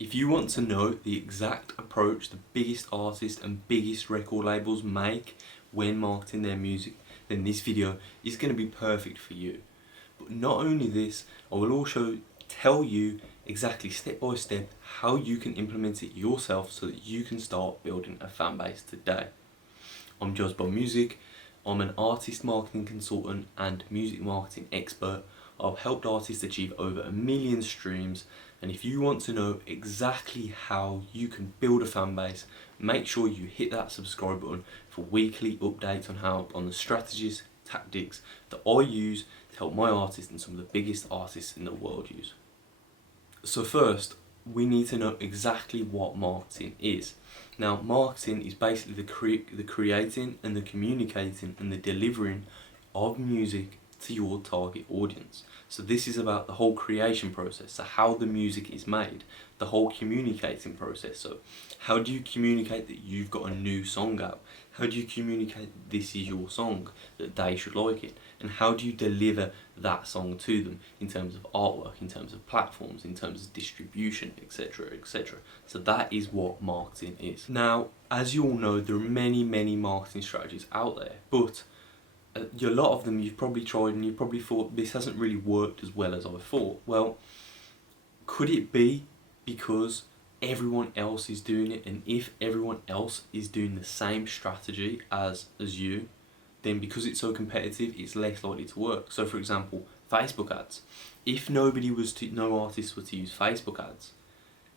If you want to know the exact approach the biggest artists and biggest record labels make when marketing their music, then this video is going to be perfect for you. But not only this, I will also tell you exactly step by step how you can implement it yourself so that you can start building a fan base today. I'm Judged by Music. I'm an artist marketing consultant and music marketing expert. I've helped artists achieve over 1 million streams, and if you want to know exactly how you can build a fan base, make sure you hit that subscribe button for weekly updates on the strategies, tactics that I use to help my artists and some of the biggest artists in the world use. So first, we need to know exactly what marketing is. Now, marketing is basically the creating and the communicating and the delivering of music to your target audience. So this is about the whole creation process, so how the music is made, the whole communicating process. So how do you communicate that you've got a new song out? How do you communicate that this is your song, that they should like it? And how do you deliver that song to them in terms of artwork, in terms of platforms, in terms of distribution, etc, etc. So that is what marketing is. Now, as you all know, there are many marketing strategies out there, but a lot of them you've probably tried and you've probably thought this hasn't really worked as well as I thought. Well, could it be because everyone else is doing it, and if everyone else is doing the same strategy as you, then because it's so competitive, it's less likely to work? So for example, Facebook ads. If no artists were to use Facebook ads,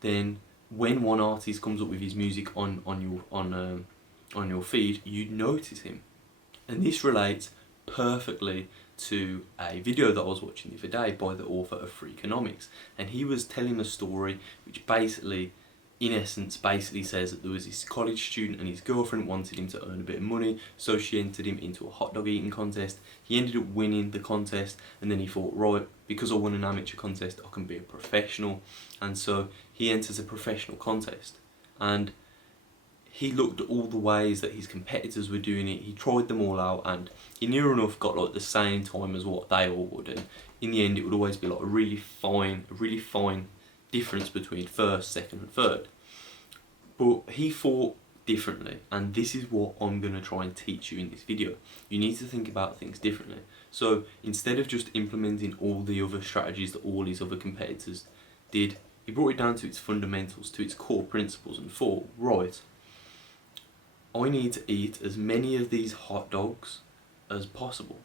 then when one artist comes up with his music on your feed, you'd notice him. And this relates perfectly to a video that I was watching the other day by the author of Freakonomics, and he was telling a story which basically, in essence, says that there was this college student and his girlfriend wanted him to earn a bit of money, so she entered him into a hot dog eating contest. He ended up winning the contest, and then he thought, right, because I won an amateur contest, I can be a professional, and so he enters a professional contest. And he looked at all the ways that his competitors were doing it, he tried them all out, and he near enough got like the same time as what they all would, and in the end it would always be like a really fine difference between first, second and third. But he thought differently, and this is what I'm going to try and teach you in this video. You need to think about things differently. So instead of just implementing all the other strategies that all his other competitors did, he brought it down to its fundamentals, to its core principles, and thought, right, I need to eat as many of these hot dogs as possible.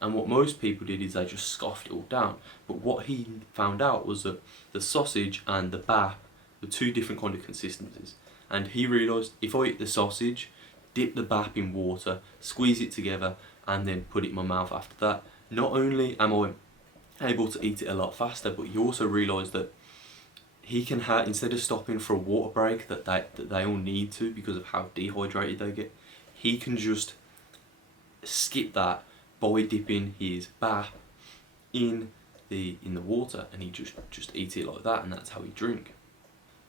And what most people did is they just scoffed it all down. But what he found out was that the sausage and the bap were two different kind of consistencies. And he realised, if I eat the sausage, dip the bap in water, squeeze it together, and then put it in my mouth after that, not only am I able to eat it a lot faster, but he also realised that he can have, instead of stopping for a water break that they all need to because of how dehydrated they get, he can just skip that by dipping his bap in the water, and he just eats it like that, and that's how he drink.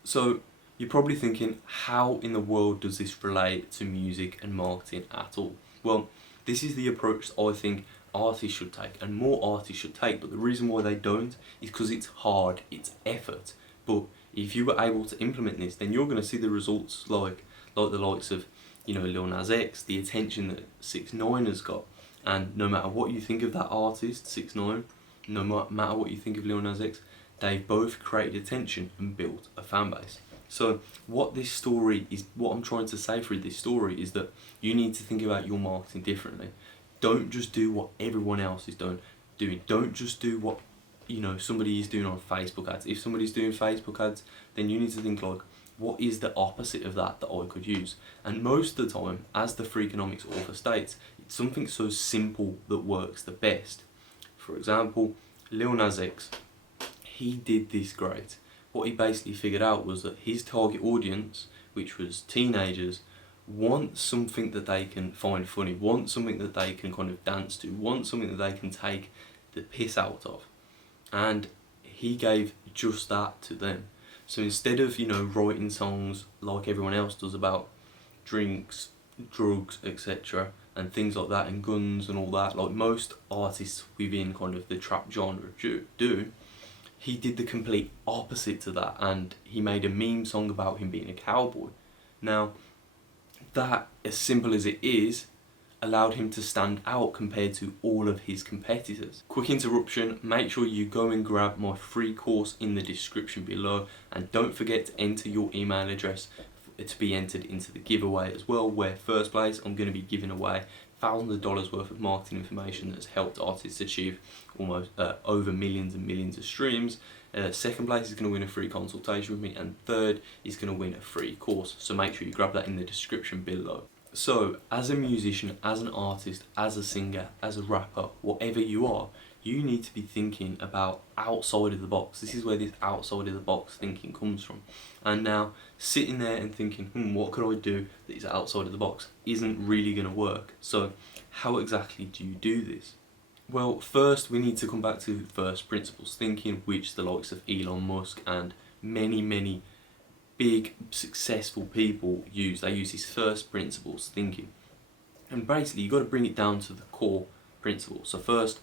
So you're probably thinking, how in the world does this relate to music and marketing at all? Well, this is the approach that I think artists should take, and more artists should take, but the reason why they don't is because it's hard, it's effort. But if you were able to implement this, then you're going to see the results like the likes of, Lil Nas X, the attention that 6ix9ine has got. And no matter what you think of that artist, 6ix9ine, no matter what you think of Lil Nas X, they've both created attention and built a fan base. So what I'm trying to say through this story is that you need to think about your marketing differently. Don't just do what everyone else is doing. Don't just do what somebody is doing on Facebook ads. If somebody's doing Facebook ads, then you need to think like, what is the opposite of that I could use? And most of the time, as the Freakonomics author states, it's something so simple that works the best. For example, Lil Nas X, he did this great. What he basically figured out was that his target audience, which was teenagers, want something that they can find funny, want something that they can kind of dance to, want something that they can take the piss out of. And he gave just that to them. So instead of, writing songs like everyone else does about drinks, drugs, etc., and things like that, and guns and all that, like most artists within kind of the trap genre do, he did the complete opposite to that, and he made a meme song about him being a cowboy. Now, that, as simple as it is, allowed him to stand out compared to all of his competitors. Quick interruption, make sure you go and grab my free course in the description below, and don't forget to enter your email address to be entered into the giveaway as well, where first place I'm going to be giving away thousands of dollars worth of marketing information that's helped artists achieve almost over millions and millions of streams. Second place is going to win a free consultation with me, and third is going to win a free course. So make sure you grab that in the description below. So as a musician, as an artist, as a singer, as a rapper, whatever you are, you need to be thinking about outside of the box. This is where this outside of the box thinking comes from. And now, sitting there and thinking, what could I do that is outside of the box isn't really going to work. So how exactly do you do this? Well, first we need to come back to first principles thinking, which the likes of Elon Musk and many big successful people use. They use this first principles thinking. And basically you've got to bring it down to the core principles. So first,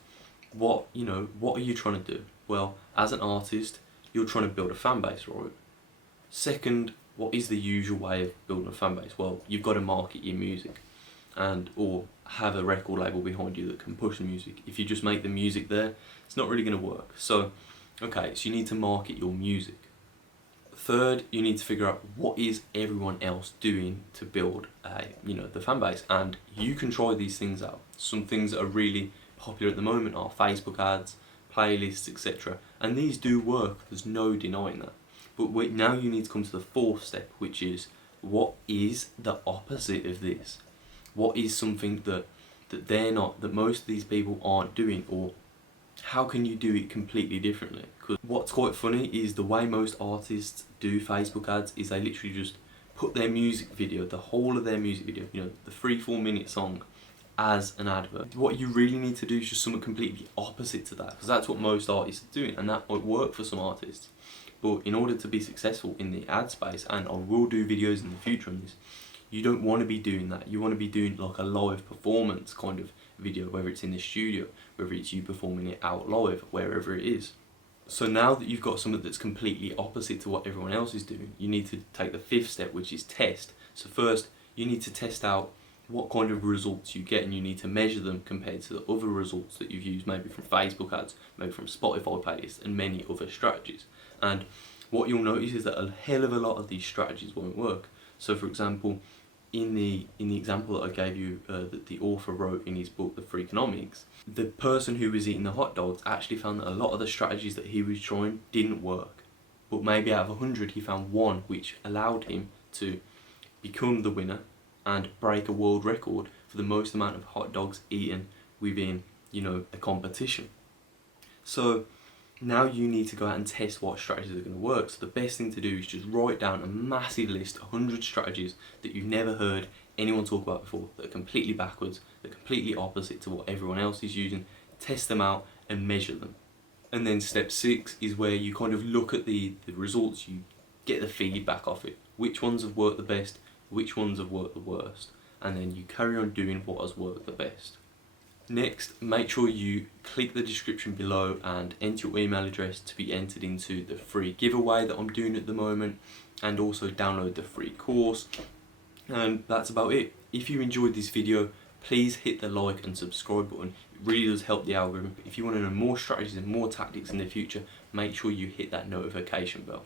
what are you trying to do? Well, as an artist, you're trying to build a fan base, right? Second, what is the usual way of building a fan base? Well, you've got to market your music, or have a record label behind you that can push the music. If you just make the music there, it's not really going to work. So you need to market your music. Third, you need to figure out what is everyone else doing to build the fan base, and you can try these things out. Some things that are really popular at the moment are Facebook ads, playlists, etc. And these do work, there's no denying that. But now you need to come to the fourth step, which is, what is the opposite of this? What is something that most of these people aren't doing, or how can you do it completely differently? Because what's quite funny is the way most artists do Facebook ads is they literally just put their music video, the whole of their music video, the 3-4 minute song, as an advert. What you really need to do is just something completely opposite to that, because that's what most artists are doing, and that might work for some artists. But in order to be successful in the ad space, and I will do videos in the future on this, you don't want to be doing that. You want to be doing like a live performance kind of video, whether it's in the studio, whether it's you performing it out live, wherever it is. So now that you've got something that's completely opposite to what everyone else is doing, you need to take the fifth step, which is test. So first, you need to test out what kind of results you get, and you need to measure them compared to the other results that you've used, maybe from Facebook ads, maybe from Spotify playlists, and many other strategies. And what you'll notice is that a hell of a lot of these strategies won't work. So for example, in the example that I gave you, that the author wrote in his book, The Freakonomics, the person who was eating the hot dogs actually found that a lot of the strategies that he was trying didn't work. But maybe out of 100 he found one which allowed him to become the winner and break a world record for the most amount of hot dogs eaten within, a competition. So now you need to go out and test what strategies are going to work. So the best thing to do is just write down a massive list, 100 strategies that you've never heard anyone talk about before, that are completely backwards, that are completely opposite to what everyone else is using. Test them out and measure them. And then step 6 is where you kind of look at the results, you get the feedback off it. Which ones have worked the best, which ones have worked the worst, and then you carry on doing what has worked the best. Next, make sure you click the description below and enter your email address to be entered into the free giveaway that I'm doing at the moment, and also download the free course. And that's about it. If you enjoyed this video, please hit the like and subscribe button. It really does help the algorithm. If you want to know more strategies and more tactics in the future, make sure you hit that notification bell.